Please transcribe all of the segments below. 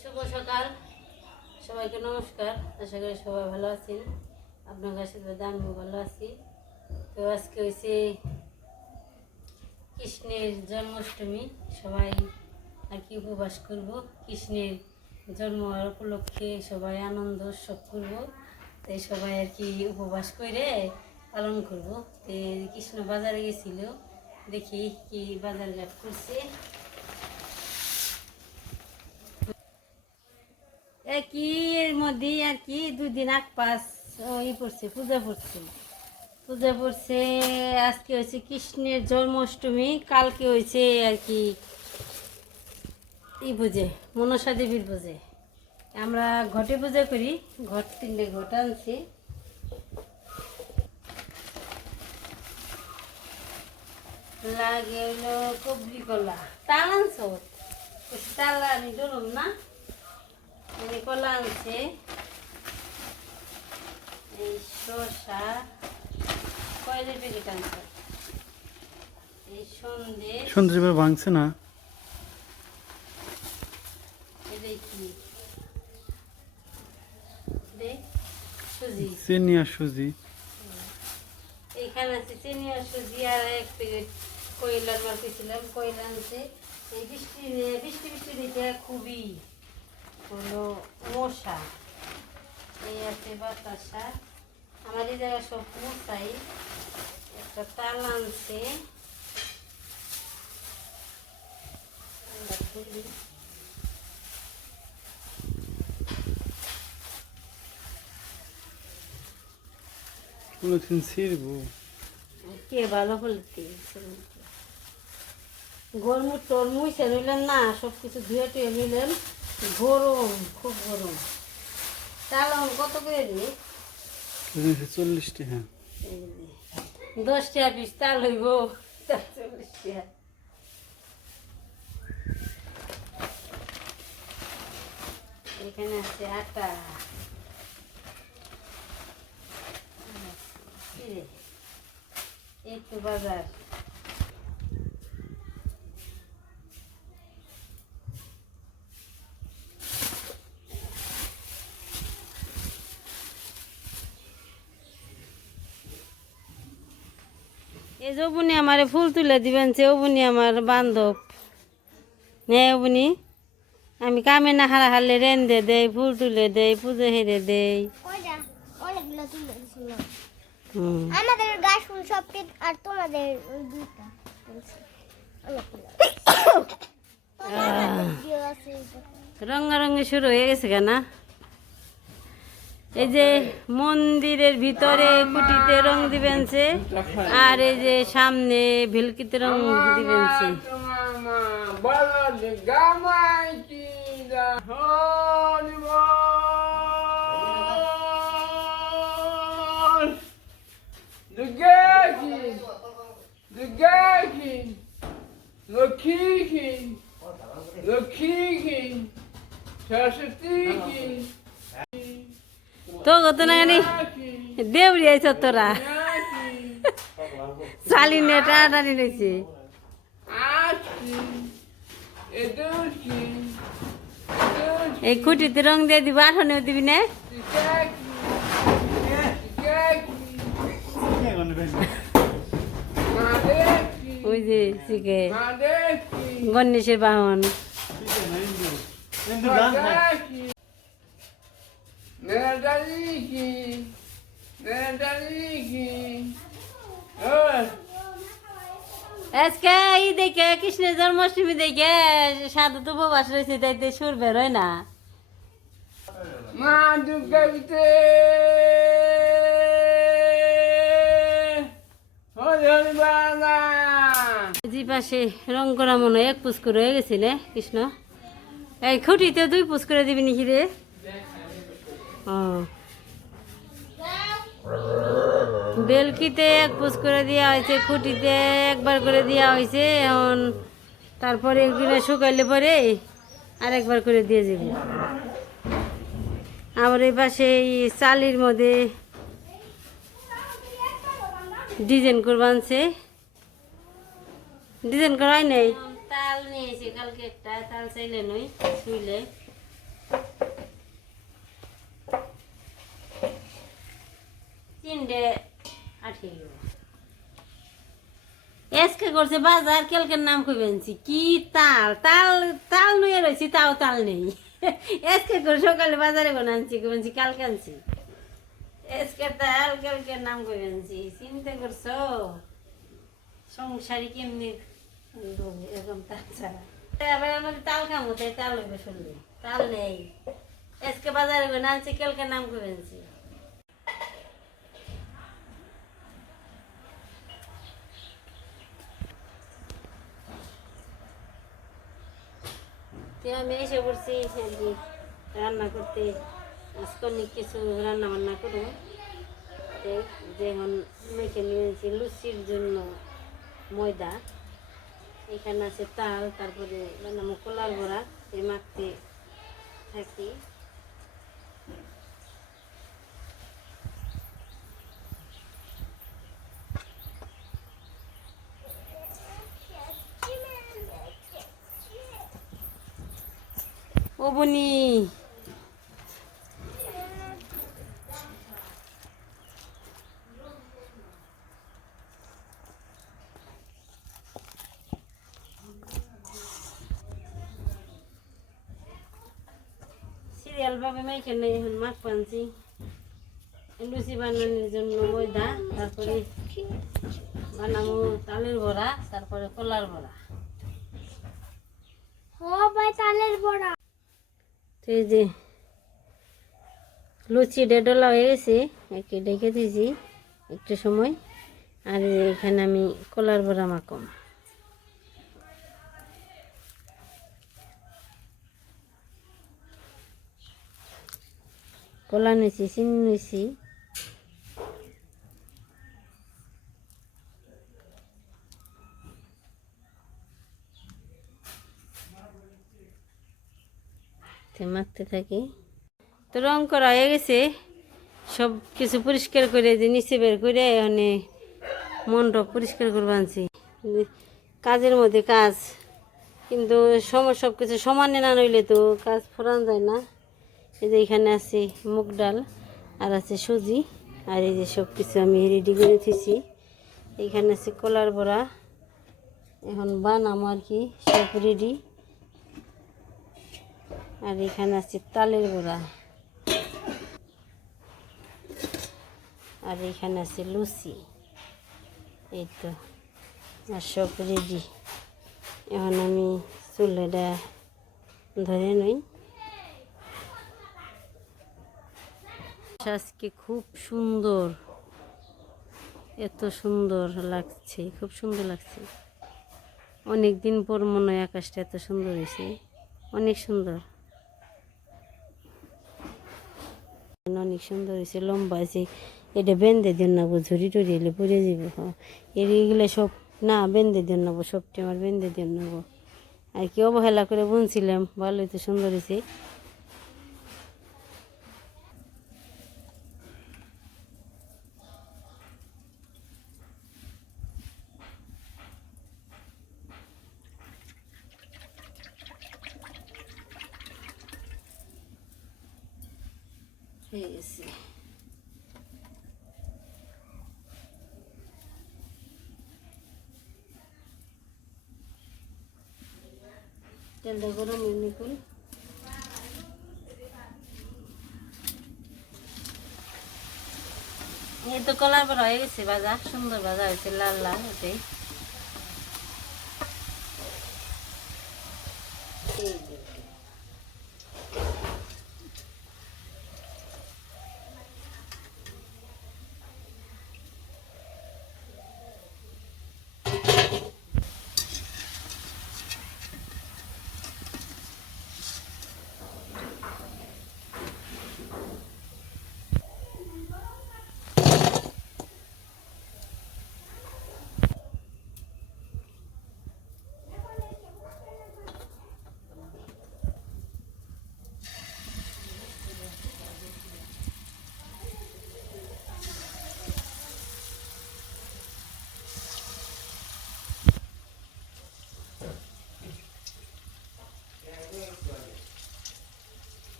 শুভ সকাল। সবাইকে নমস্কার। আশা করি সবাই ভালো আছেন। আপনার কাছে তো আমিও ভালো আছি। তো আজকে হয়েছে কৃষ্ণের জন্মাষ্টমী। সবাই আর কি উপবাস করব। কৃষ্ণের জন্ম উপলক্ষে সবাই আনন্দ উৎসব করব। তাই সবাই আর কি উপবাস করে পালন করব। তো কৃষ্ণ বাজারে গেছিল। দেখি কি বাজার ঘাট করছে। কি এর মধ্যে আর কি? দুই দিন আগ পাস ই পড়ছে, পূজা পড়ছে। পূজা পড়ছে, আজকে হয়েছে কৃষ্ণের জন্মাষ্টমী, কালকে হয়েছে আর কি ই পুজে, মনসা দেবীর পুজে। আমরা ঘটে পূজা করি, ঘট তিনটে ঘট আনছি। লাগে হলো কবরি কলা। তাল আনছ? তাল আমি ডলুম না? মানে কলা আনছে এই শসা কয়লের প্যাকেট আনছে এই সন্দেশ। সন্দেশ এবার ভাঙছে না। সুজি চিনি আর সুজি। এইখানে আছে চিনি আর সুজি আর এক প্যাকেট কয়লার পেয়েছিলাম। কয়লা আনছে এই বৃষ্টি বৃষ্টি বৃষ্টি দেখে খুবই হলো মশা। এই আছে বাতাসা। আমার এই জায়গায় সব মশাই। একটা তাল আনছে। খুলি। কোনোদিন ছিড়বো। কে ভালো বলতে গরম তরমুজ নিলেন না সব কিছু ধুয়ে টুয়ে নিলেন। গরম খুব গরম। চালাম কত করে দিয়ে চল্লিশটি হ্যাঁ দশ টাকা পিস তাল হইব চল্লিশ টাকা। এখানে আছে আটা। এই তো বাজার। এই যে আমার ফুল তুলে দিবেন সে অবনি আমার বান্ধব। হ্যাঁ অবনি আমি কামে না হারা হারলে রেন্দে দেই ফুল তুলে দেই পুজো হেরে দেই। আমাদের গাছ ফুল সবটি আর তোমাদের দুইটা এটা। রঙারঙি শুরু হয়ে গেছে কেনা এই যে মন্দিরের ভিতরে কুটিতে রং দিবেন আর এই যে সামনে ভেলকিতে রং দিবেন সে The Gaggy, the Gaggy, the তো কত না দেবরি আইছ তোরা। টাটানি রয়েছে Ashi, Eduki, এই খুঁটিতে রং দিয়ে দিবা আঠনেও দিবি না। গণেশের বাহন। আজকে ই দেখে কৃষ্ণের জন্মাষ্টমী দেখে সাধু তো উপবাস রয়েছে তাইতে সুর বেরোয় না মা জি পাশে রং করা মনে হয় এক পুষ করে হয়ে গেছে রে কৃষ্ণ এই খুঁটিতে দুই পুষ করে দিবি নাকি রে বেলকিতে এক পুষ করে দেওয়া হয়েছে, খুঁটিতে একবার করে দেওয়া হয়েছে, এখন তারপরে এগুলো শুকাইলে পরে আরেকবার করে দিয়ে যাবে আবার এই পাশে এই চালির মধ্যে ডিজাইন করবানছে ডিজাইন করাই নাই? তাল নিয়েছে কালকে একটা তাল চাইলে নই শুইলে এসকে করছে বাজার, কেলকের নাম কইবেনছি কি তাল? তাল তাল রয়েছি তাও তাল নেই। এসকে করে সকালে বাজারে আনছি কইবেনছি কালকে আনছি। এসকে তাল, কেলকের নাম কইবেনছি চিন্তা করছ? সংসারী কেমনি এরকম তাল ছাড়া। এবার তাল খামো, তাই তাল হইবে তাল নেই। এসকে বাজারে আনছি, কেলকের নাম কইবেনছি আমি এসে পড়ছি রান্না করতে। আজকে কিছু রান্না বান্না করব যেমন মেখে নিয়েছি লুচির জন্য ময়দা। এখানে আছে তাল, তারপরে মানে কলার ভরা এই মাখতে থাকি। ও বনি। সিরিয়াল ভাবে মেখে নেই এখন মাখ পানছি। লুচি বানানোর জন্য ময়দা তারপরে বানাবো তালের বড়া তারপরে কলার বড়া। সবাই তালের বড়া। তো এই যে লুচি ডেডলা হয়ে গেছে, একে ডেকে দিয়েছি একটু সময়। আর এখানে আমি কলার বড়া মাখম। কলা নিয়েছি চিনি নিয়েছি তো মাখতে থাকি। তো রং করা হয়ে গেছে। সব কিছু পরিষ্কার করে যে নিচে বের করে মানে মনটা পরিষ্কার করে আনছি। কাজের মধ্যে কাজ। কিন্তু সম সব কিছু সমানে না রইলে তো কাজ ফোরান যায় না। এই যে এখানে আছে মুগ ডাল আর আছে সুজি। আর এই যে সব কিছু আমি রেডি করে থুইছি এখানে আছে কলার বড়া। এখন বানাম আর কি, সব রেডি আর এখানে আছে তালের বড়া আর এখানে আছে লুচি। এই তো, আর সব রেডি এখন আমি চুলেটা ধরে নই। আজকে খুব সুন্দর, এত সুন্দর লাগছে, খুব সুন্দর লাগছে। অনেক দিন পর মনে হয় আকাশটা এত সুন্দর হয়েছে। অনেক সুন্দর। অনেক সুন্দর হয়েছে লম্বা আছে, এটা বেঁধে দিন নেব ঝুড়ি টুড়ি এলে পড়ে যাবে এগুলো সব, না, বেঁধে দিন নেব সবটি আমার বেঁধে দিন নেব আর কি অবহেলা করে বুনছিলাম, ভালোই তো সুন্দর হয়েছে হয়ে গেছে তেলটা গরম এমনি করে। এই তো কলার হয়ে গেছে বাজার, সুন্দর ভাজা হয়েছে, লাল লাল এটাই।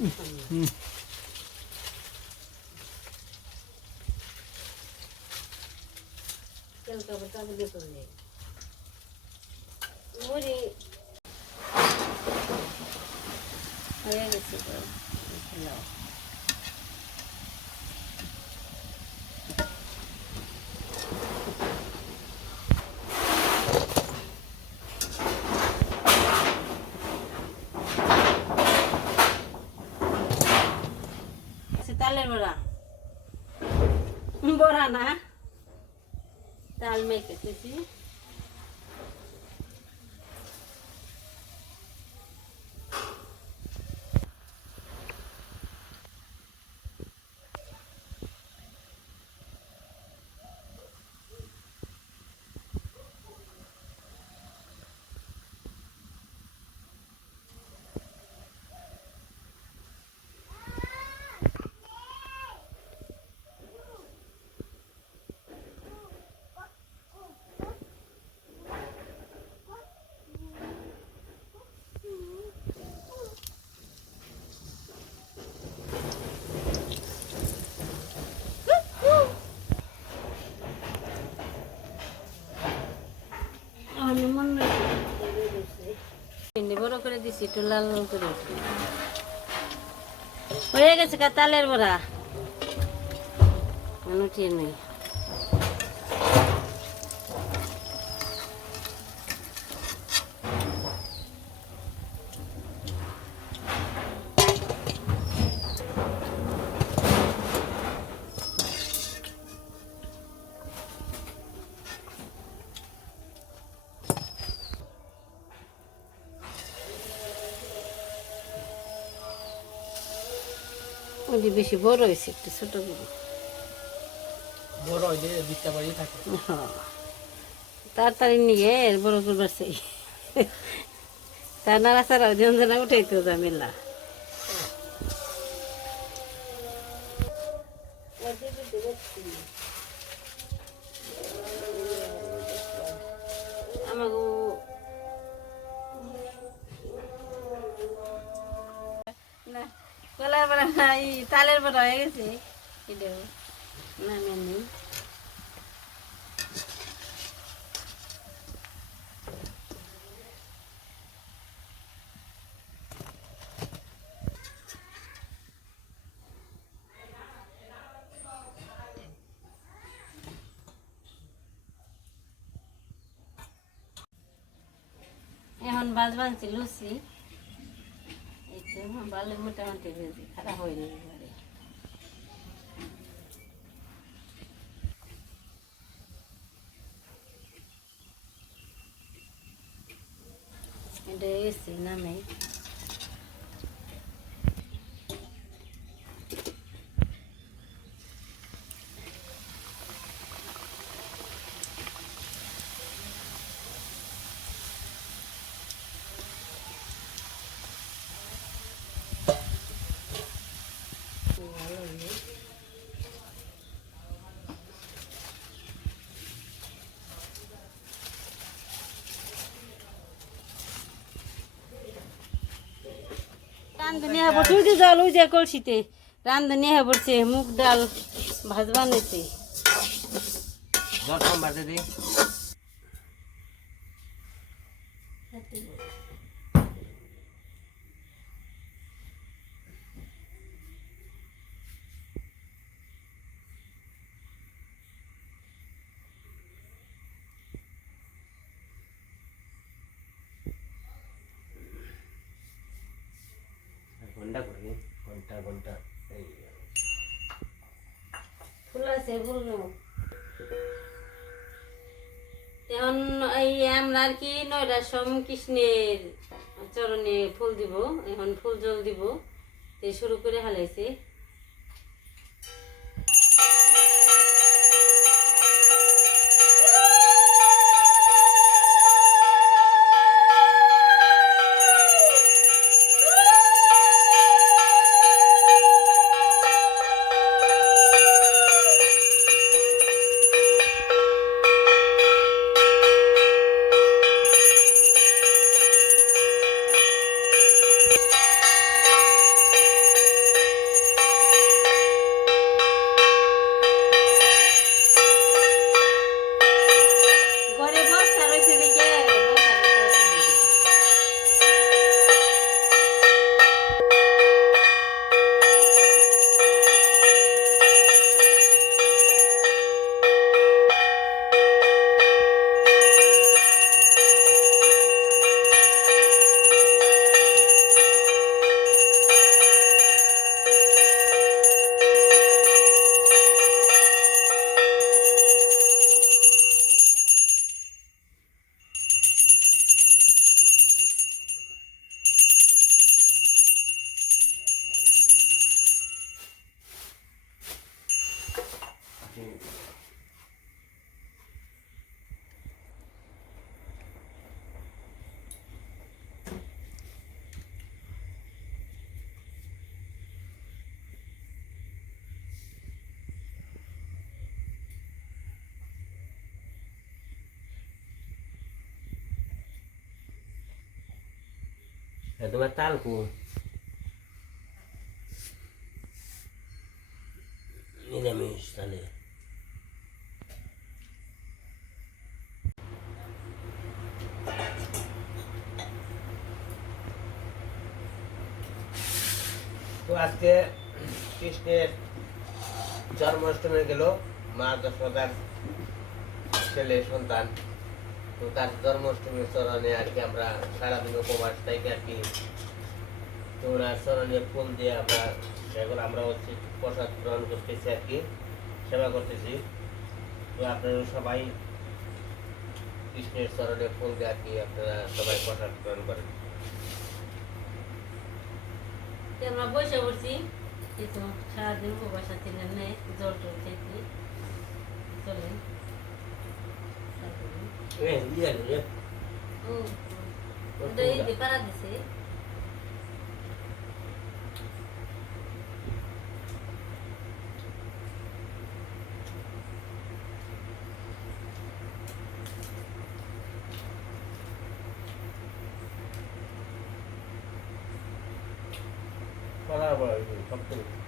うん。うん。ちゃと。তাল মেখেছি ভেন্ডি বড় করে লাল লাল হয়ে গেছে কাতালের বড়া। উঠিয়ে নেই। ওটি বেশি বড় হয়েছে একটু ছোট বড়। বড় ওই যে দিতে পারি থাকে। হ্যাঁ। তাড়াতাড়ি নিয়ে বড় করবার চাই। তার নাড়া ছাড়া উঠেই তো জামিল্লা বড়া হয়ে গেছে এটাও না নেই এখন বাজ বানছি লুচি এই তো ভালো মোটামুটি খারাপ হয়নি এবারে এটা এসি নামে ভালো হয়েছে রান্ধনি হ্যাঁ বসে জল, ওই যে কলসিতে। রান্ধনি হ্যাঁ পড়ছে মুগ ডাল ভাত বানাইছে জল কম বাড়তে দিই ঘণ্টা করে ঘণ্টা ঘণ্টা, এই এখন এই আমরা আর কি নয়টার সম কৃষ্ণের চরণে ফুল দিব, এখন ফুল জল দিব শুরু করে হালাইছে। তাল কু নিরামিষ তাহলে তো আজকে কৃষ্ণের জন্মাষ্টমী গেল মা যশোদার ছেলে সন্তান। তো তার জন্মাষ্টমীর চরণে আর কি আমরা সারাদিন উপবাস থেকে আর কি তো ওনার চরণে ফুল দিয়ে আমরা সেগুলো আমরা হচ্ছে প্রসাদ গ্রহণ করতেছি আর কি, সেবা করতেছি। তো আপনারা সবাই কৃষ্ণের চরণে ফুল দিয়ে আর কি আপনারা সবাই প্রসাদ গ্রহণ করেন। আমরা বসে পড়ছি, এই তো সারাদিন উপবাসা ছিলেন নেই জল টল খেয়েছি চলেন। তারপরে এই, ইয়ে, ইয়ে, ও ওটা এই যে পাড়া দিছে বরাবর, সব তো। হ্যাঁ